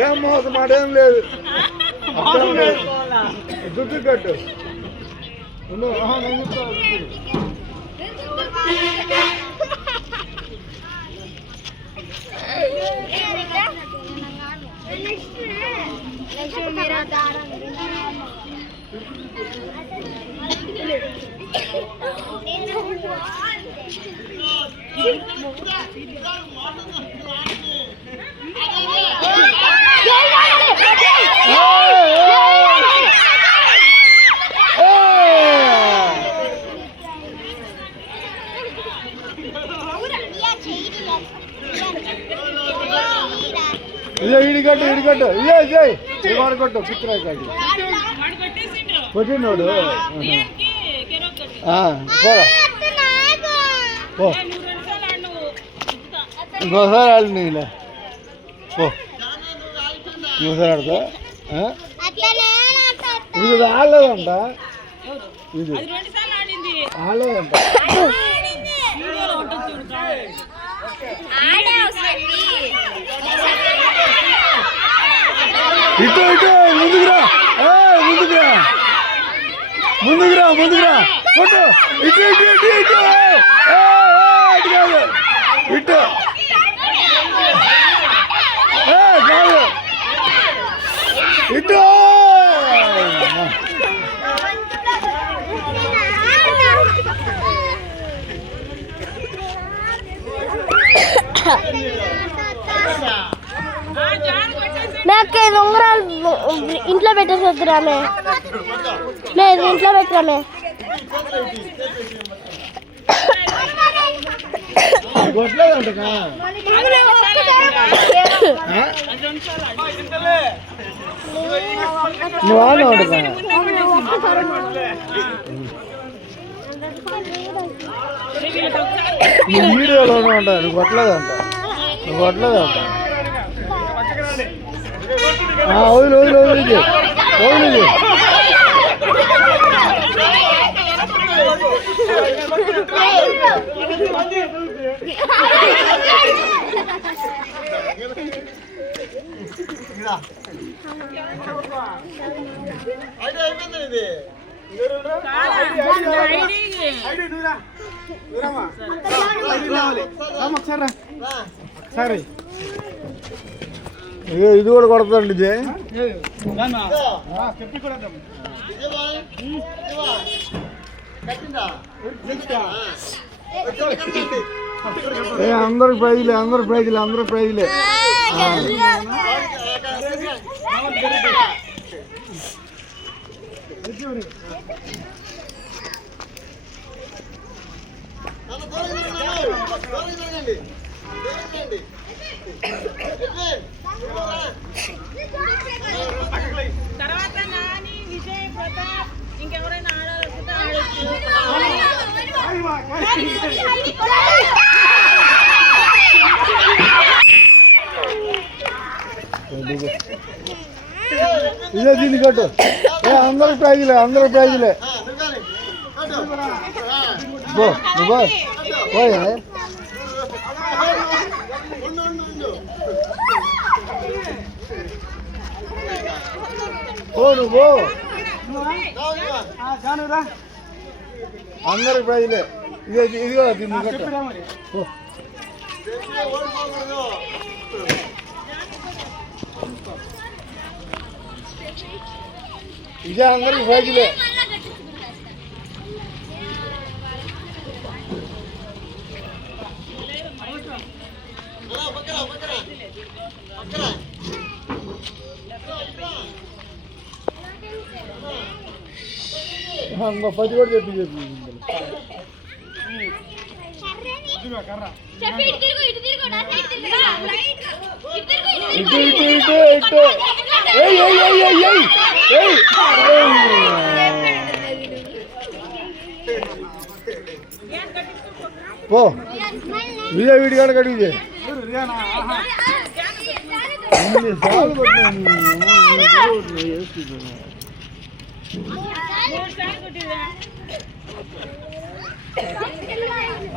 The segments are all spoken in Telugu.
ఏం మోసం మాటేం లేదు. దుడ్డు కట్టు. ఇడిగట్టు ఇడిగట్టు ఇదే వాడుకొట్టు చిత్రాయి కాడి కొట్టినోడు ఇంకోసారి ఆడు నీళ్ళ ఇంకోసారి ఆడతా ఇది ఆడలేదంట ఇది ఆడలేదంట ఇటు ఇటు ముందుకురా ముందుకురా ముందుకురా ముందుకురా కొట్టు ఇటు ఇటు ఇటు ఇటు ఇటు కాదు ఇటు కాదు ఇటు నాకు ఉంగరాలు ఇంట్లో పెట్టేసొద్దురామే లేదు ఇంట్లో పెట్టరామే వీడియోలోనే ఉంటాయి నువ్వు కొట్టలేదంట నువ్వు కొట్టలేదంట వదిలి వదిలి వదిలి వదిలి సరే ఇది కూడా కొడతాండి ఇది అందరికి ప్రైజ్లే అందరికి ప్రైజ్లే అందరికి ప్రైజ్లే తర్వాత నాని విజయ్ ప్రతాప్ ఇంకెవరైనా ఆడాలనుకుంటే ఆడొచ్చు. ఇదే దీన్ని కట్టు అందరికి ప్రైజ్లే అందరికి ప్రైజ్లే పోయా నువ్వు అందరికి ప్రైజ్లే ఇదే ఇదిగో దీన్ని కట్టు ఇదే అందరికి ప్రైజ్లే పది కూడా చెప్పి చెప్పి ఇటు ఇటు ఇటు ఇటు పో విజయ వీడి కాడ కడిగితే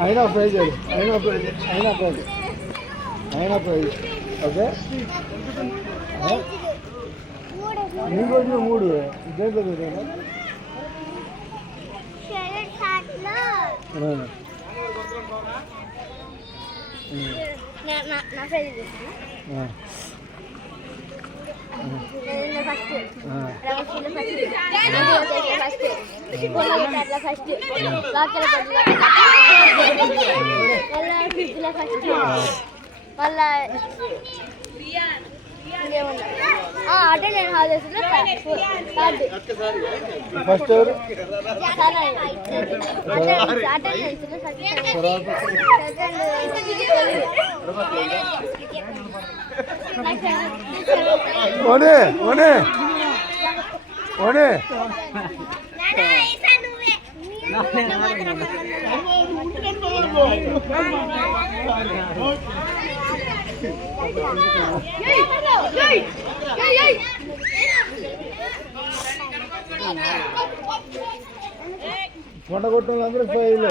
అయినా ప్రైజ్ అయినా ప్రైజ్ అయినా ప్రైజ్ ఆయన ప్రైజ్ ఓకే నీకు వచ్చిన 3 దేంతో అటెండెన్స్ హాజరు ఫస్ట్ ఎవరు ఓనే ఓనే ఓనే కొండ కొట్టిన అందరూ ఫైల్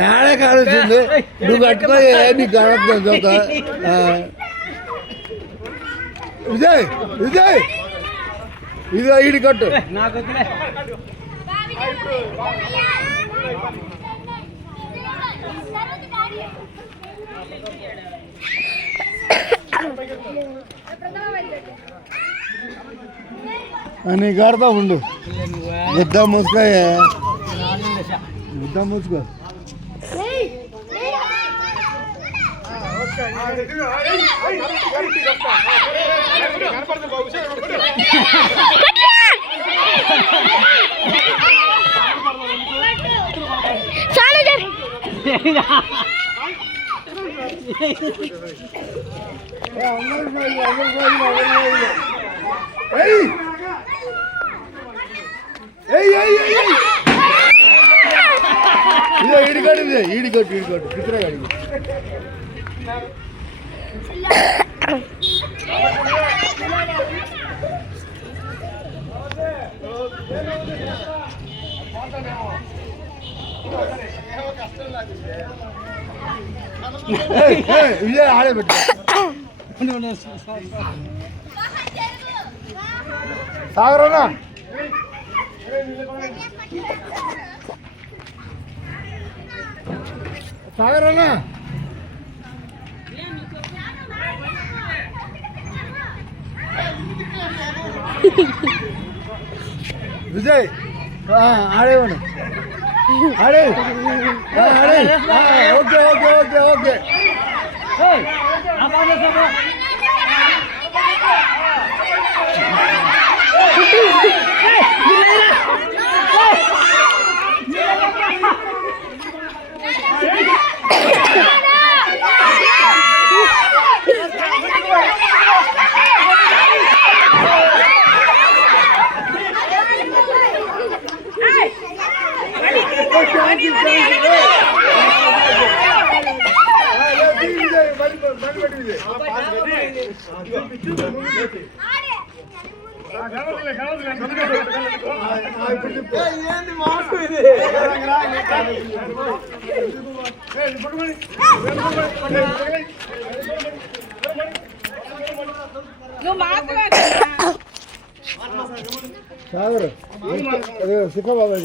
ఏడే కాడుతుంది నువ్వు కట్టుకో నీకు కాడుతుంది ఒక విజయ్ విజయ్ ఇది ఈడి కట్టు నీకు కడతా ఉండు ముద్ద మూసుకో ముద్ద మూసుకో ఈడికొట్టు చిత్ర గాడికి ఇదే ఆడబెట్టు సాగరనా సాగరనా విజయ్ ఆడేవాడు ఆడే ఆడే ఓకే ఓకే ఓకే ఓకే నువ్వు మాత్రమే సాగర్ అదే సుఖబాబు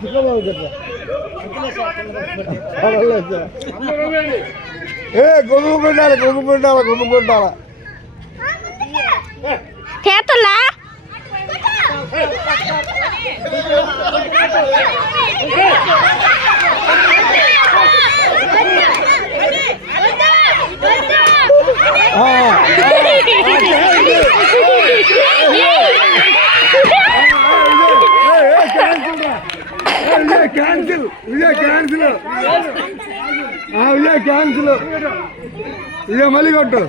సుఖబాబు ఏ గొంగుకుంటాలి గొంగుకుంటాల గొంగుకుంటాల చేతున్నా cancel Vijay cancel Vijay cancel Vijay మళ్ళీ కొట్టు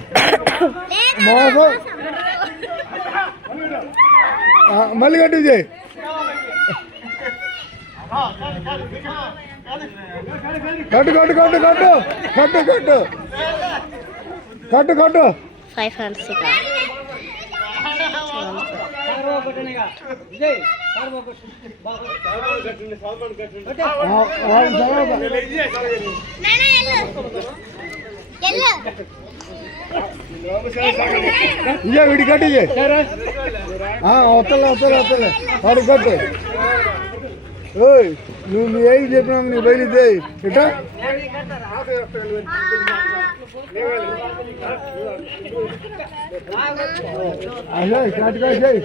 మోసం మళ్ళీ కట్టు విజయ్ కట్టు కట్టు కట్టు కట్టు కట్టు కట్టు కట్టు కట్టు 5 hands విజయ్ విడి కట్టు విజయ్ వస్తలే వస్తలే వస్తలే వాడు కట్టు ఓయ్ నువ్వు నీ ఏం చెప్పినా నీ బయలుదే ఇటా అజయ్ కాటుగా చేయి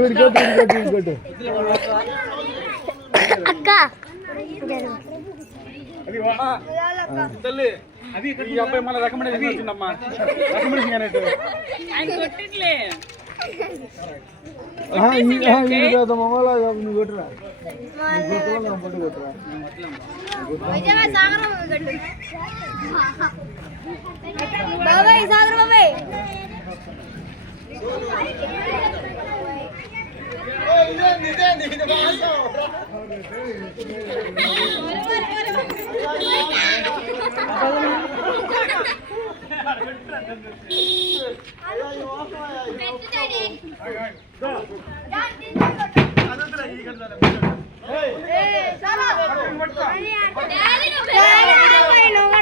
విడికొట్టు అక్క అది ఈ అబ్బాయి మళ్ళీ రికమెండేషన్ వచ్చిందమ్మా రికమెండేషన్ అనేట్టు ఆయన కొట్టిట్లే మొబైల్ నువ్వు కొట్టురా పట్టు కొట్టురా బాబాయ్ సాగర్ బాబాయ్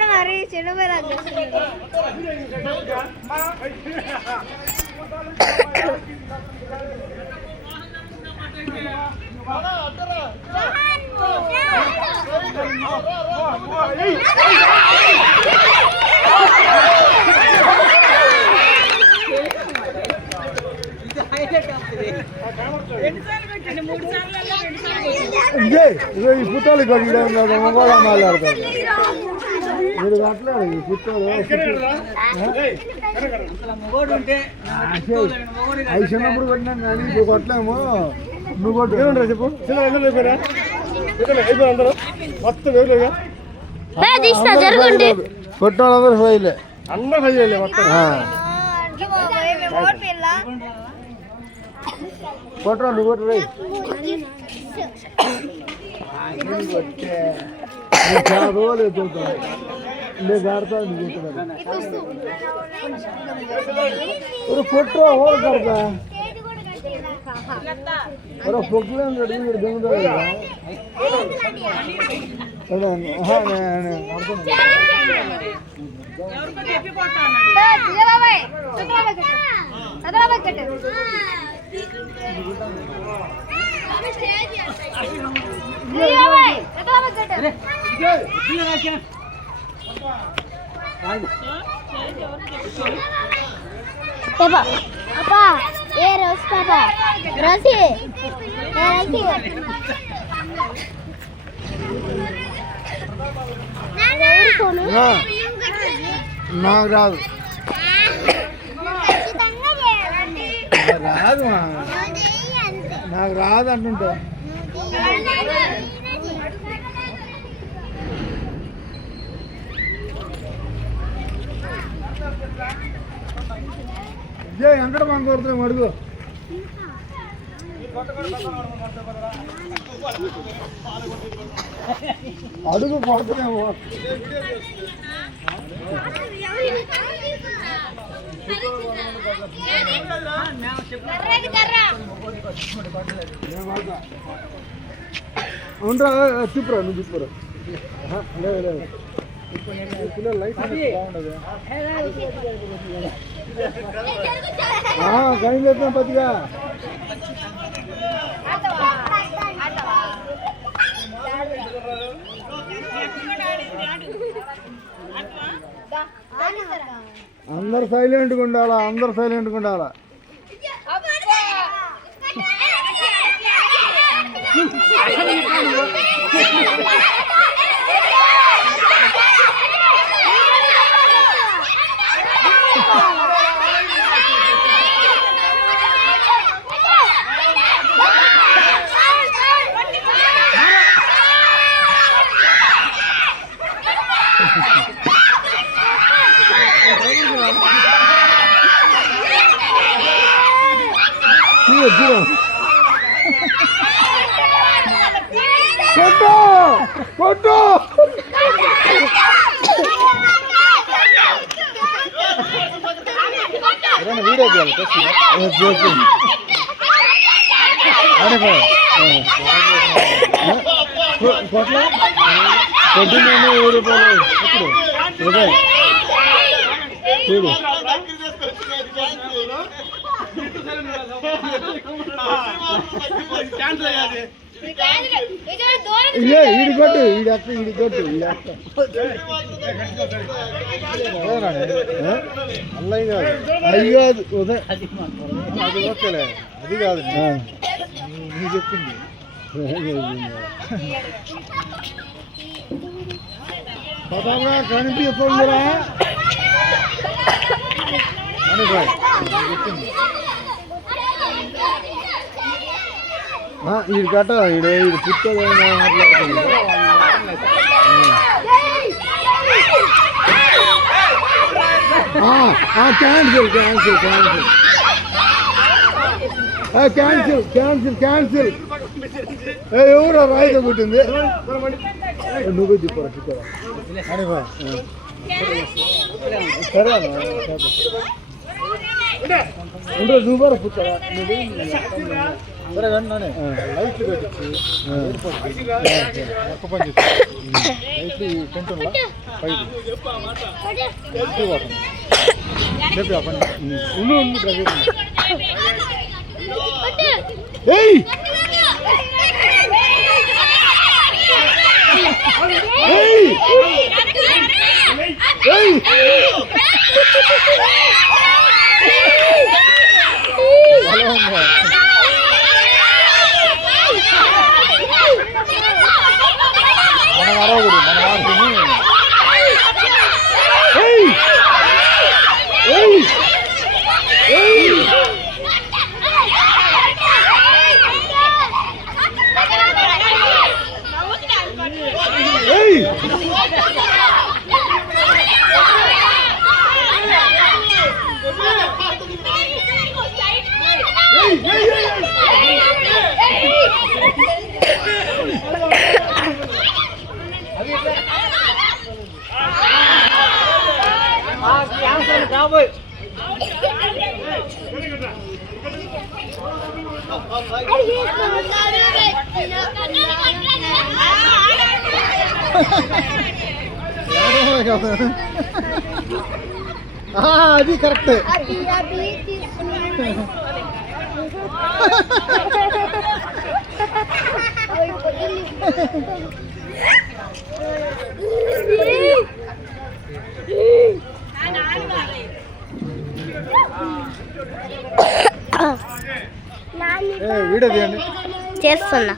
మరి చిన్న ఈ పుట్టాలు కట్టడం మొబైల్ మాట్లాడతారు మీరు మాట్లాడు ఈ పుట్టాలు అవి చిన్నప్పుడు కొట్టినాం కానీ ఇప్పుడు కొట్టలేము నువ్వు కొట్టు ఏమంటారా చెప్పు అయిపోయారా అయిపోయి అందరూ మొత్తం వేరుగా కొట్టాలందరూ ఫైలే అందరూ ఫైల్ చేయలే మొత్తం కొట్టరా నువ్వు కొట్టరా చాలా రోజులు చెబుతా నేను ఆడతా కొట్టరా హోల్ కడతా పొక్కులే దొంగ पापा ये रोज पापा रोजी నాకు రాదు రాదు నాకు రాదు అంటుంటా ఇదే ఎంకట మనం కొడుతున్నాం అడుగు అడుగు కొడుతున్నాము ఉంటా తిప్పురా నువ్వు తిప్పురా లేదు లేదు పిల్లలు లైట్ బాగుండదు గణి చేద్దాం పతిగా అందరు సైలెంట్గా ఉండాలా అందరు సైలెంట్గా ఉండాలా కొట్టు కొట్టు వీడియో కొట్ల పొద్దున్నే 1000 రూపాయలు ఇప్పుడు చూడు ఈడి కొట్టు ఈడి అక్క ఈడి కొట్టు ఈడి అక్క అల్లయ్య కాదు అయ్యి కాదు ఉదయం అది ఓకేలే అది కాదు నీ చెప్పింది పదాగా కనిపిస్తుందిరా అని బాయ్ చెప్పింది ఈడు కట్ట ఈడు పుట్టదు మాట్లాడుతుంది cancel cancel cancel cancel cancel cancel ఎవరు రాయిగా పుట్టింది నువ్వే చెప్పరా చెప్పరా అని బాయ్ సరే ఉండదు నువ్వు కూడా పుట్టావా సరే కానీ లైట్లు పెట్టించి ఒక్క పని చెప్పి లైట్లు టెంట్ ఉందా పైకి చెప్పి ఆ పని ఉండు ఏయ్ మనం అరవకూడదు మన వాటిని రాబోయ్ అది కరెక్ట్ వీడియో తీయండి చేస్తున్నా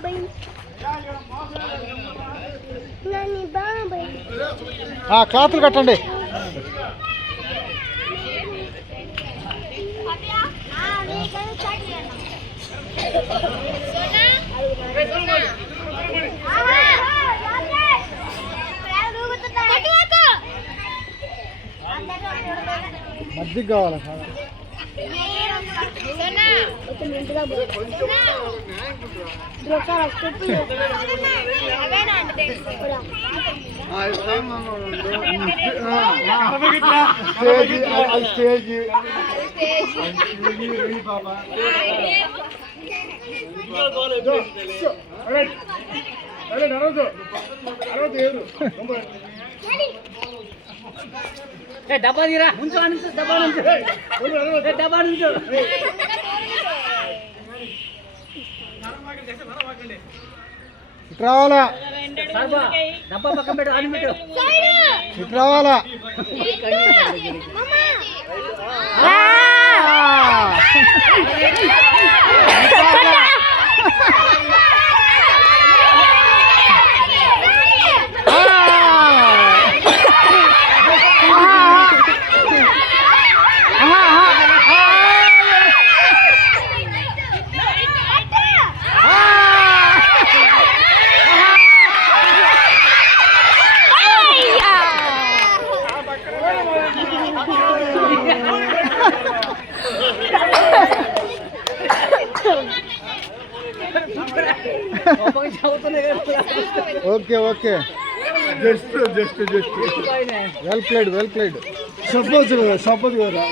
క్లాతులు కట్టండి మజ్జిగ కావాలా స్టేజ్ డబ్బా తీరా ఉంచు డబ్బా నుంచి డబ్బా నుంచి ఇటు రావాలా డబ్బా పక్కన పెట్టు అని పెట్టు ఇటు రావాలా okay okay just just just well played suppose కదా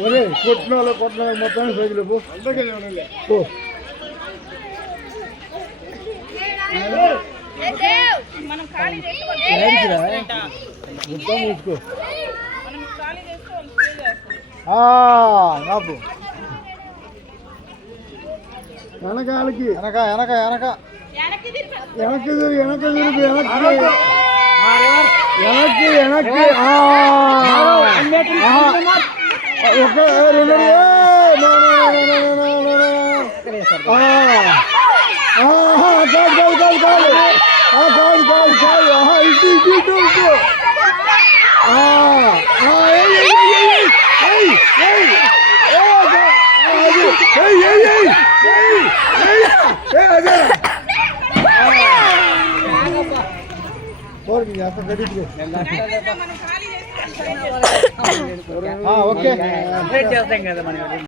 ఒరే కొట్టిన మొత్తాన్ని సైజులు పో మనం ఖాళీ మొత్తం తీసుకో మనం ఖాళీ చేస్తే వాళ్ళు స్టే చేస్తారు నాకు వెనకాలకి వెనక వెనక వెనక వెనక్కి తిరిగి వెనక్కి వెనక్కి వెనక్కి ఒక రెండు మనం ఖాళీ చేస్తే ఓకే చేస్తాం కదా మనం